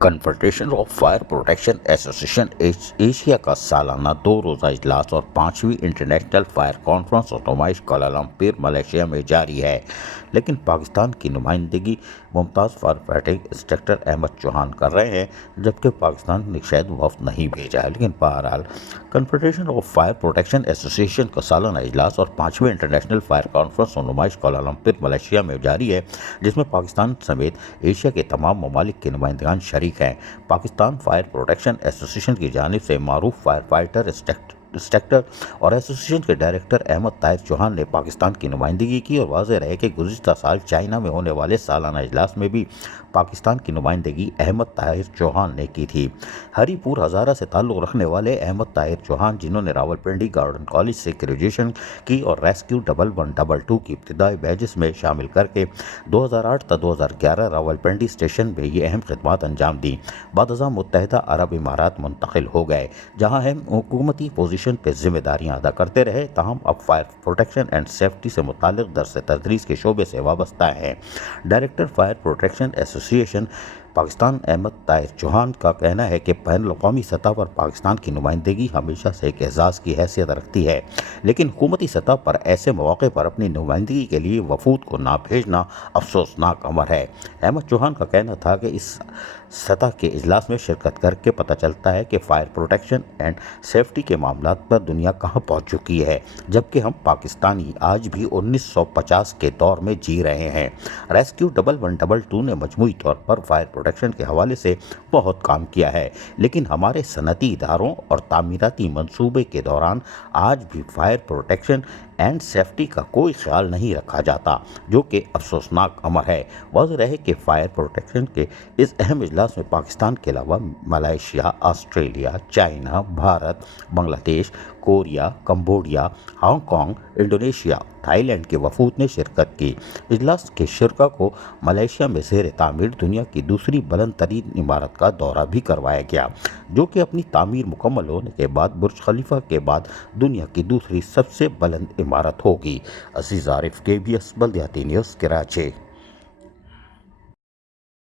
Confederation of fire protection association Asia का सालाना 2 रोज़ा इजलास और 5वीं इंटरनेशनल फायर कॉन्फ्रेंस और नुमाइश कोलालमपुर मलेशिया में जारी है, लेकिन पाकिस्तान की नुमाइंदगी मुमताज़ fire fighting instructor Ahmad Chauhan कर रहे हैं, जबकि पाकिस्तान ने शायद वफ्द नहीं भेजा है। लेकिन बहरहाल confederation of fire protection association का सालाना इजलास और 5वीं इंटरनेशनल फायर कॉन्फ्रेंस और नुमाइश कोलालमपुर मलेशिया में जारी है, जिसमें पाकिस्तान समेत एशिया के तमाम ममालिक के नुमाइंदगान शरीक हैं। पाकिस्तान फायर प्रोटेक्शन एसोसिएशन की जानिब से मारूफ फायर फाइटर इंस्ट्रक्टर और एसोसिएशन के डायरेक्टर अहमद ताहिर चौहान ने पाकिस्तान की नुमाइंदगी की और वाज़ेह रहे कि गुज़िश्ता साल चाइना में होने वाले सालाना इजलास में भी पाकिस्तान की नुमाइंदगी अहमद ताहिर चौहान ने की थी। हरीपुर हज़ारा से ताल्लुक़ रखने वाले अहमद ताहिर चौहान, जिन्होंने रावलपिंडी गार्डन कॉलेज से ग्रेजुएशन की और रेस्क्यू 1122 की इब्तिदाई बैचेस में शामिल करके 2008 तक 2011 रावलपिंडी स्टेशन में ये अहम खिदमात अंजाम दी। बाद मुत्तहिदा अरब इमारात मुंतकिल हो गए, जहाँ हम हुकूमती पोजीशन पे जिम्मेदारियां अदा करते रहे, ताहम अब फायर प्रोटेक्शन एंड सेफ्टी से मुतालिक दर्स तदरीस के शोबे से वाबस्ता हैं। Director fire protection association Pakistan Ahmad Tahir Chauhan का कहना है कि बैनुल अक़वामी सतह पर पाकिस्तान की नुमाइंदगी हमेशा से एक एजाज़ की हैसियत रखती है, लेकिन हुकूमती सतह पर ऐसे मौक़े पर अपनी नुमाइंदगी के लिए वफूद को ना भेजना अफसोसनाक अमर है। अहमद चौहान का कहना था कि इस सतह के इजलास में शिरकत करके पता चलता है कि फायर प्रोटेक्शन एंड सेफ्टी के मामलात पर दुनिया कहाँ पहुँच चुकी है, जबकि हम पाकिस्तानी आज भी 1950 के दौर में जी रहे हैं। रेस्क्यू 1122 ने मजमूई तौर पर फायर प्रोटेक्शन के हवाले से बहुत काम किया है, लेकिन हमारे सनती इदारों और तामीराती मंसूबे के दौरान आज भी फायर प्रोटेक्शन एंड सेफ्टी का कोई ख्याल नहीं रखा जाता, जो कि अफसोसनाक अमर है। वाज़ेह रहे कि फायर प्रोटेक्शन के इस अहम इजलास में पाकिस्तान के अलावा Malaysia, Australia, China, Bharat, Bangladesh, Korea, Cambodia, Hong Kong, Indonesia, Thailand के वफूद ने शिरकत की। इजलास के शिरका को मलेशिया में ज़ेर तामीर दुनिया की दूसरी बुलंद तरीन इमारत का दौरा भी करवाया गया, जो कि अपनी तामीर मुकम्मल होने के बाद बुर्ज खलीफा के बाद दुनिया की दूसरी सबसे बुलंद इमारत होगी। अजीज़ आरिफ, KBS बल्दियाती न्यूज़, कराची।